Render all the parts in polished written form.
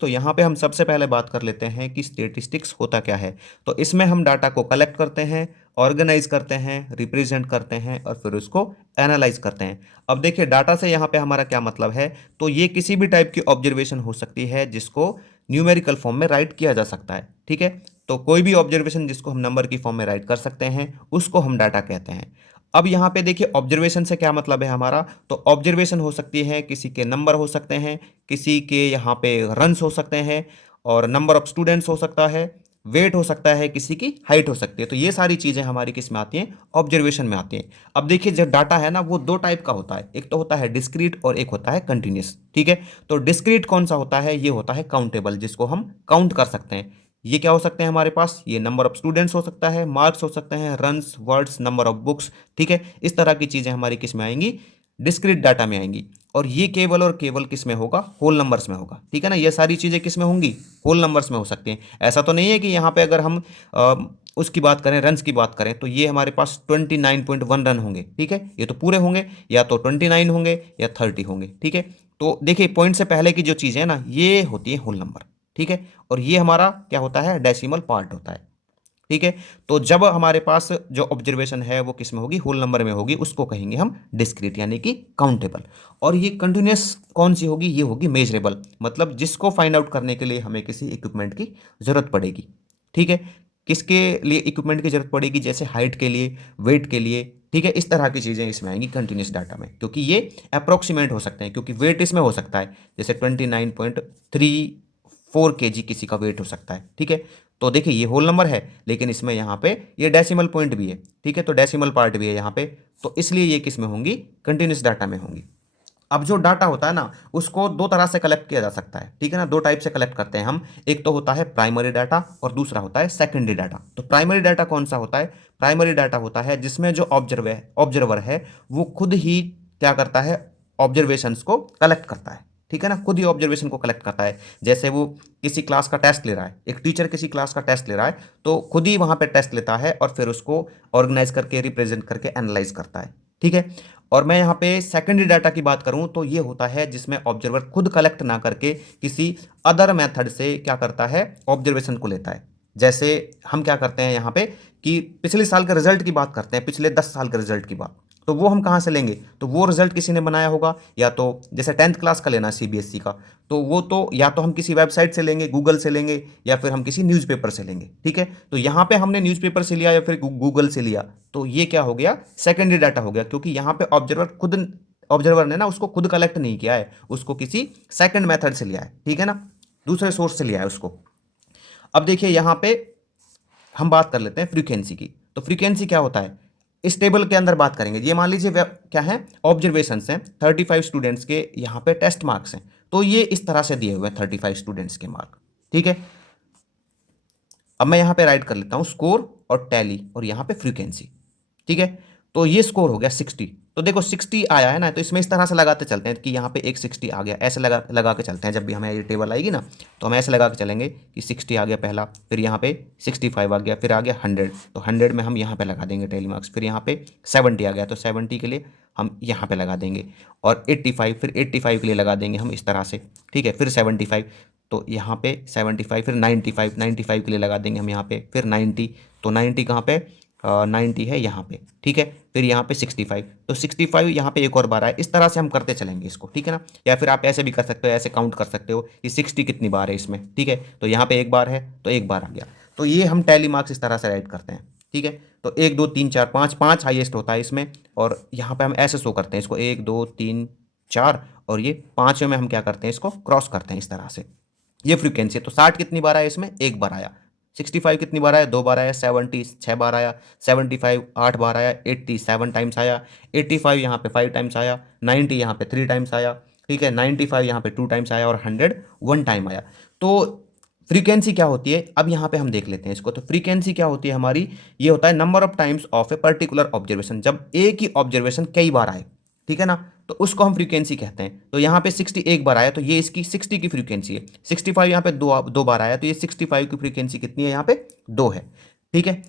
तो यहाँ पे हम सबसे पहले बात कर लेते हैं कि स्टेटिस्टिक्स होता क्या है। तो इसमें हम डाटा को कलेक्ट करते हैं, ऑर्गेनाइज करते हैं, रिप्रेजेंट करते हैं और फिर उसको एनालाइज करते हैं। अब देखिए डाटा से यहाँ पे हमारा क्या मतलब है। तो ये किसी भी टाइप की ऑब्जर्वेशन हो सकती है जिसको न्यूमेरिकल फॉर्म में राइट किया जा सकता है। ठीक है, तो कोई भी ऑब्जर्वेशन जिसको हम नंबर की फॉर्म में राइट कर सकते हैं उसको हम डाटा कहते हैं। अब यहाँ पे देखिए ऑब्जर्वेशन से क्या मतलब है हमारा। तो ऑब्जर्वेशन हो सकती है, किसी के नंबर हो सकते हैं, किसी के यहाँ पे रन्स हो सकते हैं, और नंबर ऑफ स्टूडेंट्स हो सकता है, वेट हो सकता है, किसी की हाइट हो सकती है। तो ये सारी चीज़ें हमारी किस में आती हैं, ऑब्जर्वेशन में आती हैं। अब देखिए जो डाटा है ना वो दो टाइप का होता है, एक तो होता है डिस्क्रीट और एक होता है कंटिन्यूस। ठीक है, तो डिस्क्रीट कौन सा होता है, ये होता है काउंटेबल, जिसको हम काउंट कर सकते हैं। ये क्या हो सकते हैं हमारे पास, ये नंबर ऑफ स्टूडेंट्स हो सकता है, मार्क्स हो सकते हैं, runs, words, number of books. ठीक है, इस तरह की चीज़ें हमारी किस में आएंगी, डिस्क्रीट डाटा में आएंगी। और ये केवल और केवल किस में होगा, होल नंबर्स में होगा। ठीक है ना, ये सारी चीज़ें किस में होंगी, होल नंबर्स में हो सकती हैं। ऐसा तो नहीं है कि यहाँ पे अगर हम उसकी बात करें, रन्स की बात करें, तो ये हमारे पास 29.1 रन होंगे। ठीक है, ये तो पूरे होंगे, या तो 29 होंगे या 30 होंगे। ठीक है, तो देखिए पॉइंट से पहले की जो चीज़ें हैं ना ये होती है होल नंबर। ठीक है, और ये हमारा क्या होता है, डेसिमल पार्ट होता है। ठीक है, तो जब हमारे पास जो ऑब्जर्वेशन है वो किस में होगी, होल नंबर में होगी, उसको कहेंगे हम डिस्क्रीट यानी कि काउंटेबल। और ये कंटिन्यूस कौन सी होगी, ये होगी मेजरेबल, मतलब जिसको फाइंड आउट करने के लिए हमें किसी इक्विपमेंट की जरूरत पड़ेगी। ठीक है, किसके लिए इक्विपमेंट की जरूरत पड़ेगी, जैसे हाइट के लिए, वेट के लिए। ठीक है, इस तरह की चीज़ें इसमें आएंगी कंटिन्यूस डाटा में, क्योंकि ये अप्रोक्सीमेट हो सकते हैं, क्योंकि वेट इसमें हो सकता है, जैसे 29.34 kg किसी का वेट हो सकता है। ठीक है, तो देखिए ये होल नंबर है, लेकिन इसमें यहाँ पे ये डेसिमल पॉइंट भी है। ठीक है, तो डेसिमल पार्ट भी है यहाँ पे, तो इसलिए ये किस में होंगी, कंटिन्यूस डाटा में होंगी। अब जो डाटा होता है ना उसको दो तरह से कलेक्ट किया जा सकता है। ठीक है ना, दो टाइप से कलेक्ट करते हैं हम। एक तो होता है प्राइमरी डाटा और दूसरा होता है सेकेंडरी डाटा। तो प्राइमरी डाटा कौन सा होता है, प्राइमरी डाटा होता है जिसमें जो ऑब्जर्वर है वो खुद ही क्या करता है, ऑब्जर्वेशंस को कलेक्ट करता है। ठीक है ना, खुद ही ऑब्जर्वेशन को कलेक्ट करता है। जैसे वो किसी क्लास का टेस्ट ले रहा है, एक टीचर किसी क्लास का टेस्ट ले रहा है, तो खुद ही वहां पे टेस्ट लेता है और फिर उसको ऑर्गेनाइज करके, रिप्रेजेंट करके एनालाइज करता है। ठीक है, और मैं यहाँ पे सेकेंडरी डाटा की बात करूँ तो ये होता है जिसमें ऑब्जर्वर खुद कलेक्ट ना करके किसी अदर मेथड से क्या करता है, ऑब्जर्वेशन को लेता है। जैसे हम क्या करते हैं यहाँ पे कि पिछले साल के रिजल्ट की बात करते हैं, पिछले 10 साल के रिजल्ट की बात, तो वो हम कहाँ से लेंगे, तो वो रिजल्ट किसी ने बनाया होगा, या तो जैसे 10th क्लास का लेना सीबीएसई का, तो वो तो या तो हम किसी वेबसाइट से लेंगे, गूगल से लेंगे, या फिर हम किसी न्यूज़पेपर से लेंगे। ठीक है, तो यहाँ पे हमने न्यूज़पेपर से लिया या फिर गूगल से लिया, तो ये क्या हो गया, सेकेंडरी डाटा हो गया, क्योंकि यहाँ पे ऑब्जर्वर ने ना उसको खुद कलेक्ट नहीं किया है, उसको किसी सेकंड मेथड से लिया है। ठीक है ना, दूसरे सोर्स से लिया है उसको। अब देखिए यहाँ पे हम बात कर लेते हैं फ्रीक्वेंसी की। तो फ्रीक्वेंसी क्या होता है, इस टेबल के अंदर बात करेंगे। ये मान लीजिए क्या है, ऑब्जर्वेशंस हैं, 35 स्टूडेंट्स के यहाँ पे टेस्ट मार्क्स हैं। तो ये इस तरह से दिए हुए हैं 35 स्टूडेंट्स के मार्क। ठीक है, अब मैं यहाँ पे राइट कर लेता हूँ स्कोर और टैली और यहाँ पे फ्रीक्वेंसी। ठीक है, तो ये स्कोर हो गया 60। तो देखो 60 आया है ना, तो इसमें इस तरह से लगाते चलते हैं कि यहाँ पे एक 60 आ गया, ऐसे लगा लगा के चलते हैं। जब भी हमें ये टेबल आएगी ना तो हम ऐसे लगा के चलेंगे कि 60 आ गया पहला, फिर यहाँ पे 65 आ गया, फिर आ गया 100, तो 100 में हम यहाँ पे लगा देंगे टैली मार्क्स। फिर यहाँ पे 70 आ गया, तो 70 के लिए हम यहाँ पे लगा देंगे, और 85, फिर 85 के लिए लगा देंगे हम इस तरह से। ठीक है, फिर 75, तो यहाँ पे 75, फिर 95, 95 के लिए लगा देंगे हम यहाँ पे, फिर 90, तो 90 कहाँ पे, 90 है यहाँ पे। ठीक है, फिर यहाँ पे 65, तो 65 यहाँ पे एक और बार है। इस तरह से हम करते चलेंगे इसको। ठीक है ना, या फिर आप ऐसे भी कर सकते हो, ऐसे काउंट कर सकते हो कि 60 कितनी बार है इसमें। ठीक है, तो यहाँ पे एक बार है तो एक बार आ गया। तो ये हम टैली मार्क्स इस तरह से राइट करते हैं। ठीक है, तो 1 2 3 4 5, 5 हाईएस्ट होता है इसमें, और यहाँ पे हम ऐसे शो करते हैं इसको, 1 2 3 4, और ये पाँचवें में हम क्या करते हैं, इसको क्रॉस करते हैं इस तरह से। ये फ्रीक्वेंसी है। तो 60 कितनी बार आया इसमें, एक बार आया। 65 कितनी बार आया, दो बार आया। 70 छः बार आया। 75 आठ बार आया। 80 7 टाइम्स आया। 85 यहाँ पे 5 टाइम्स आया। 90 यहाँ पे 3 टाइम्स आया। ठीक है, 95 यहाँ पे 2 टाइम्स आया, और 100 1 टाइम आया। तो फ्रीक्वेंसी क्या होती है, अब यहाँ पे हम देख लेते हैं इसको। तो फ्रीक्वेंसी क्या होती है हमारी, ये होता है number of times of a particular observation, जब एक ही ऑब्जर्वेशन कई बार आए। ठीक है ना, तो उसको हम फ्रीक्वेंसी कहते हैं। तो यहाँ पे 60 एक बार आया, तो ये इसकी 60 की फ्रीक्वेंसी है। 65 यहाँ पे दो बार आया, तो ये 65 की फ्रीक्वेंसी कितनी है, यहाँ पे 2 है। ठीक है,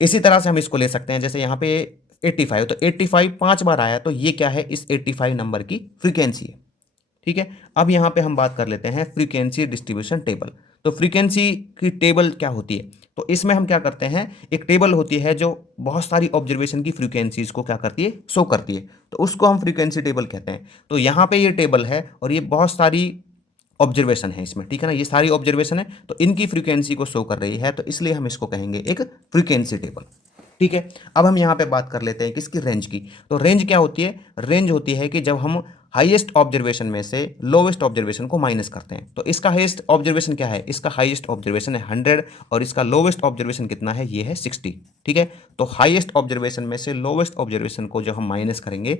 इसी तरह से हम इसको ले सकते हैं, जैसे यहाँ पे 85, तो 85 5 बार आया, तो ये क्या है, इस 85 नंबर की फ्रीक्वेंसी है। ठीक है। अब यहाँ पे हम बात कर लेते हैं फ्रीक्वेंसी डिस्ट्रीब्यूशन टेबल। तो फ्रीक्वेंसी की टेबल क्या होती है, तो इसमें हम क्या करते हैं, एक टेबल होती है जो बहुत सारी ऑब्जर्वेशन की फ्रीक्वेंसीज को क्या करती है, शो करती है, तो उसको हम फ्रीक्वेंसी टेबल कहते हैं। तो यहाँ पे ये टेबल है और ये बहुत सारी ऑब्जर्वेशन है इसमें, ठीक है ना, ये सारी ऑब्जर्वेशन है तो इनकी फ्रीक्वेंसी को शो कर रही है, तो इसलिए हम इसको कहेंगे एक फ्रीक्वेंसी टेबल। ठीक है। अब हम यहाँ पे बात कर लेते हैं किसकी, रेंज की। तो रेंज क्या होती है, रेंज होती है कि जब हम हाईएस्ट ऑब्जर्वेशन में से लोवेस्ट ऑब्जर्वेशन को माइनस करते हैं। तो इसका हाईएस्ट ऑब्जर्वेशन क्या है, इसका हाईएस्ट ऑब्जर्वेशन है 100 और इसका लोवेस्ट ऑब्जर्वेशन कितना है, ये है 60। ठीक है। तो हाईएस्ट ऑब्जर्वेशन में से लोवेस्ट ऑब्जर्वेशन को जब हम माइनस करेंगे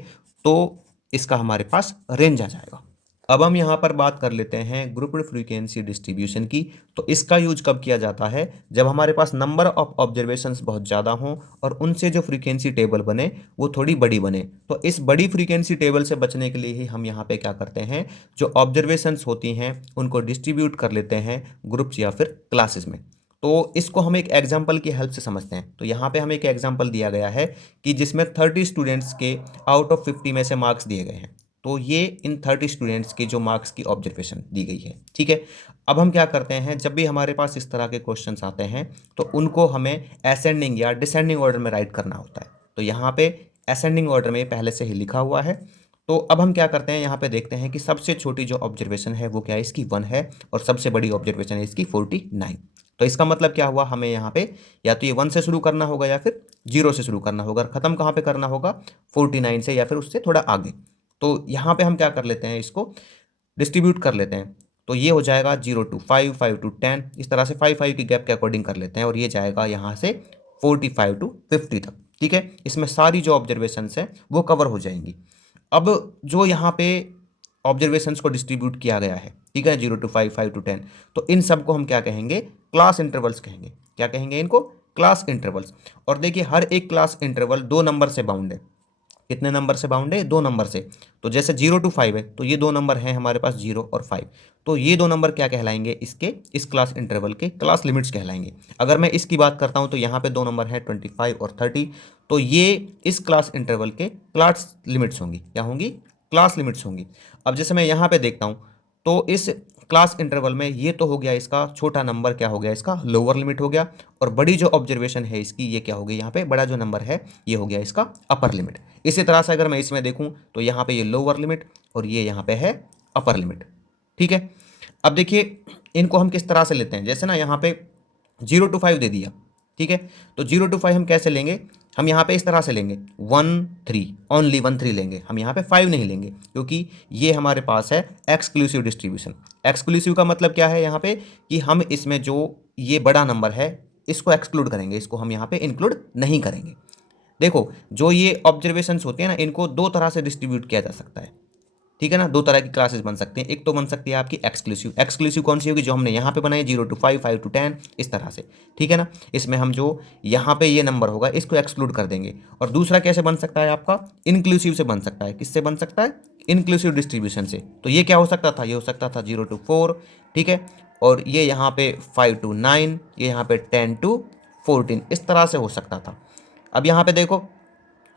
तो इसका हमारे पास रेंज आ जाएगा। अब हम यहाँ पर बात कर लेते हैं ग्रुप्ड फ्रीक्वेंसी डिस्ट्रीब्यूशन की। तो इसका यूज कब किया जाता है, जब हमारे पास नंबर ऑफ ऑब्जर्वेशंस बहुत ज़्यादा हों और उनसे जो फ्रीक्वेंसी टेबल बने वो थोड़ी बड़ी बने। तो इस बड़ी फ्रीक्वेंसी टेबल से बचने के लिए ही हम यहाँ पे क्या करते हैं, जो ऑब्जर्वेशंस होती हैं उनको डिस्ट्रीब्यूट कर लेते हैं ग्रुप्स या फिर क्लासेस में। तो इसको हम एक एग्जाम्पल की हेल्प से समझते हैं। तो यहाँ पे हमें एक एग्जाम्पल दिया गया है कि जिसमें 30 स्टूडेंट्स के आउट ऑफ 50 में से मार्क्स दिए गए हैं। तो ये इन 30 स्टूडेंट्स के जो मार्क्स की ऑब्जर्वेशन दी गई है। ठीक है। अब हम क्या करते हैं, जब भी हमारे पास इस तरह के क्वेश्चंस आते हैं तो उनको हमें असेंडिंग या डिसेंडिंग ऑर्डर में राइट करना होता है। तो यहाँ पे असेंडिंग ऑर्डर में पहले से ही लिखा हुआ है। तो अब हम क्या करते हैं, यहाँ पे देखते हैं कि सबसे छोटी जो ऑब्जर्वेशन है वो क्या है, इसकी 1 है और सबसे बड़ी ऑब्जर्वेशन है इसकी 49। तो इसका मतलब क्या हुआ, हमें यहाँ पे या तो ये 1 से शुरू करना होगा या फिर 0 से शुरू करना होगा। ख़त्म कहाँ पे करना होगा, 49 से या फिर उससे थोड़ा आगे। तो यहाँ पे हम क्या कर लेते हैं, इसको डिस्ट्रीब्यूट कर लेते हैं। तो ये हो जाएगा 0 to 5, 5 to 10, इस तरह से 5 की गैप के अकॉर्डिंग कर लेते हैं और ये जाएगा यहाँ से 45 to 50 तक। ठीक है। इसमें सारी जो ऑब्जर्वेशंस हैं वो कवर हो जाएंगी। अब जो यहाँ पे ऑब्जर्वेशंस को डिस्ट्रीब्यूट किया गया है, ठीक है, 0 to 5, 5 to 10, तो इन सब को हम क्या कहेंगे, क्लास इंटरवल्स कहेंगे। क्या कहेंगे इनको, क्लास इंटरवल्स। और देखिए हर एक क्लास इंटरवल 2 नंबर से बाउंड है। कितने नंबर से बाउंड है, 2 नंबर से। तो जैसे 0 to 5 है तो ये 2 नंबर हैं हमारे पास, 0 और 5। तो ये 2 नंबर क्या कहलाएंगे, इसके इस क्लास इंटरवल के क्लास लिमिट्स कहलाएंगे। अगर मैं इसकी बात करता हूँ तो यहाँ पे 2 नंबर हैं 25 और 30। तो ये इस क्लास इंटरवल के क्लास लिमिट्स होंगी, क्या होंगी, क्लास लिमिट्स होंगी। अब जैसे मैं यहाँ पे देखता हूँ तो इस क्लास इंटरवल में ये तो हो गया इसका छोटा नंबर, क्या हो गया, इसका लोअर लिमिट हो गया। और बड़ी जो ऑब्जर्वेशन है इसकी, ये क्या हो गई, यहाँ पे बड़ा जो नंबर है ये हो गया इसका अपर लिमिट। इसी तरह से अगर मैं इसमें देखूं तो यहाँ पे ये लोअर लिमिट और ये यहाँ पे है अपर लिमिट। ठीक है। अब देखिए इनको हम किस तरह से लेते हैं, जैसे ना यहाँ पे 0 to 5 दे दिया। ठीक है। तो 0 to 5 हम कैसे लेंगे, हम यहाँ पे इस तरह से लेंगे 1 3, ओनली 1 3 लेंगे, हम यहाँ पे 5 नहीं लेंगे क्योंकि ये हमारे पास है एक्सक्लूसिव डिस्ट्रीब्यूशन। एक्सक्लूसिव का मतलब क्या है यहाँ पे, कि हम इसमें जो ये बड़ा नंबर है इसको एक्सक्लूड करेंगे, इसको हम यहाँ पे इंक्लूड नहीं करेंगे। देखो जो ये ऑब्जर्वेशंस होती है ना, इनको 2 तरह से डिस्ट्रीब्यूट किया जा सकता है। ठीक है ना, 2 तरह की क्लासेस बन सकते हैं। एक तो बन सकती है आपकी एक्सक्लूसिव। एक्सक्लूसिव कौन सी होगी, जो हमने यहाँ पे बनाई 0 to 5, 5 to 10, इस तरह से। ठीक है ना, इसमें हम जो यहाँ पे ये नंबर होगा इसको एक्सक्लूड कर देंगे। और दूसरा कैसे बन सकता है आपका, इंक्लूसिव से बन सकता है। किससे बन सकता है, इंक्लूसिव डिस्ट्रीब्यूशन से। तो ये क्या हो सकता था, ये हो सकता था 0 to 4, ठीक है, और ये यहाँ पे 5 to 9, ये यहाँ पे 10 to 14, इस तरह से हो सकता था। अब यहाँ पे देखो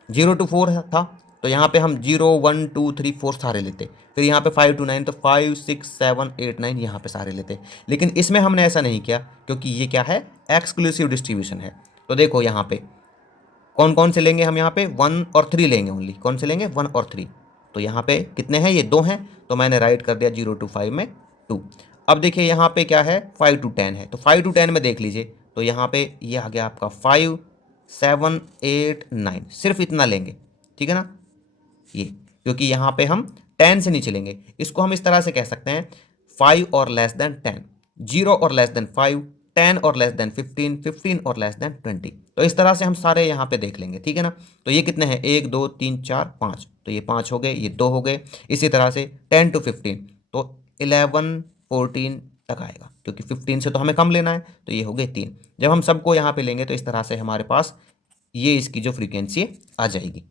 0 to 4 था तो यहाँ पे हम 0 1 2 3 4 सारे लेते, फिर यहाँ पे 5 to 9 तो 5 6 7 8 9 यहाँ पे सारे लेते। लेकिन इसमें हमने ऐसा नहीं किया क्योंकि ये क्या है, एक्सक्लूसिव डिस्ट्रीब्यूशन है। तो देखो यहाँ पे कौन कौन से लेंगे, हम यहाँ पे 1 और 3 लेंगे ओनली। कौन से लेंगे, 1 और 3। तो यहाँ पे कितने हैं, ये 2 हैं, तो मैंने राइट कर दिया 0 to 5 में 2। अब देखिए यहाँ पे क्या है, 5 to 10 है। तो 5 to 10 में देख लीजिए तो यहाँ पे ये आ गया आपका 5 7 8 9, सिर्फ इतना लेंगे। ठीक है ना, ये क्योंकि यहाँ पे हम 10 से नीचे लेंगे। इसको हम इस तरह से कह सकते हैं 5 और लेस देन 10, 0 और लेस देन 5, 10 और लेस देन 15, 15 और लेस देन 20। तो इस तरह से हम सारे यहाँ पे देख लेंगे। ठीक है ना, तो ये कितने हैं, 1 2 3 4 5, तो ये 5 हो गए, ये 2 हो गए। इसी तरह से 10 to 15 तो 11 14 तक आएगा क्योंकि 15 से तो हमें कम लेना है, तो ये हो गए 3। जब हम सबको यहाँ पे लेंगे तो इस तरह से हमारे पास ये इसकी जो फ्रीक्वेंसी आ जाएगी।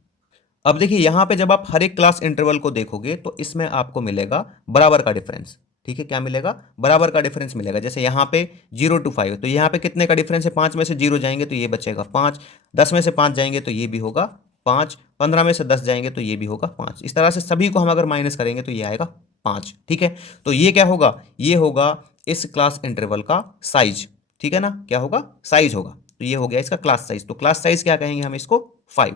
अब देखिए यहाँ पे जब आप हर एक क्लास इंटरवल को देखोगे तो इसमें आपको मिलेगा बराबर का डिफरेंस। ठीक है, क्या मिलेगा, बराबर का डिफरेंस मिलेगा। जैसे यहाँ पे 0 to 5 तो यहाँ पे कितने का डिफरेंस है, 5 में से 0 जाएंगे तो ये बचेगा 5, 10 में से 5 जाएंगे तो ये भी होगा 5, 15 में से 10 जाएंगे तो ये भी होगा 5। इस तरह से सभी को हम अगर माइनस करेंगे तो ये आएगा 5। ठीक है, तो ये क्या होगा, ये होगा इस क्लास इंटरवल का साइज। ठीक है ना, क्या होगा, साइज होगा। तो ये हो गया इसका क्लास साइज। तो क्लास साइज क्या कहेंगे हम इसको, 5।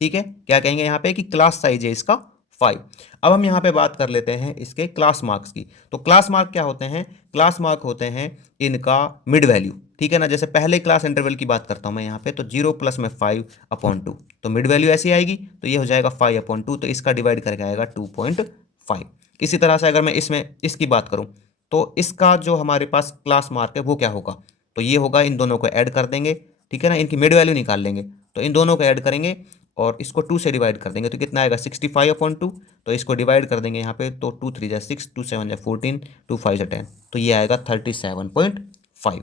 ठीक है, क्या कहेंगे यहाँ पे कि क्लास साइज है इसका 5। अब हम यहाँ पे बात कर लेते हैं इसके क्लास मार्क्स की। तो क्लास मार्क क्या होते हैं, क्लास मार्क होते हैं इनका मिड वैल्यू। ठीक है ना, जैसे पहले क्लास इंटरवल की बात करता हूँ मैं यहाँ पे, तो 0 प्लस में 5/2, तो मिड वैल्यू ऐसी आएगी, तो ये हो जाएगा 5/2, तो इसका डिवाइड करके आएगा 2.5। इसी तरह से अगर मैं इसमें इसकी बात करूँ, तो इसका जो हमारे पास क्लास मार्क है वो क्या होगा, तो ये होगा, इन दोनों को ऐड कर देंगे। ठीक है ना, इनकी मिड वैल्यू निकाल लेंगे, तो इन दोनों को ऐड करेंगे और इसको 2 से डिवाइड कर देंगे, तो कितना आएगा 65/2। तो इसको डिवाइड कर देंगे यहाँ पे, तो 2 3 जा 6, 2 7 जा 14, 2 5 जा 10, तो ये आएगा 37.5।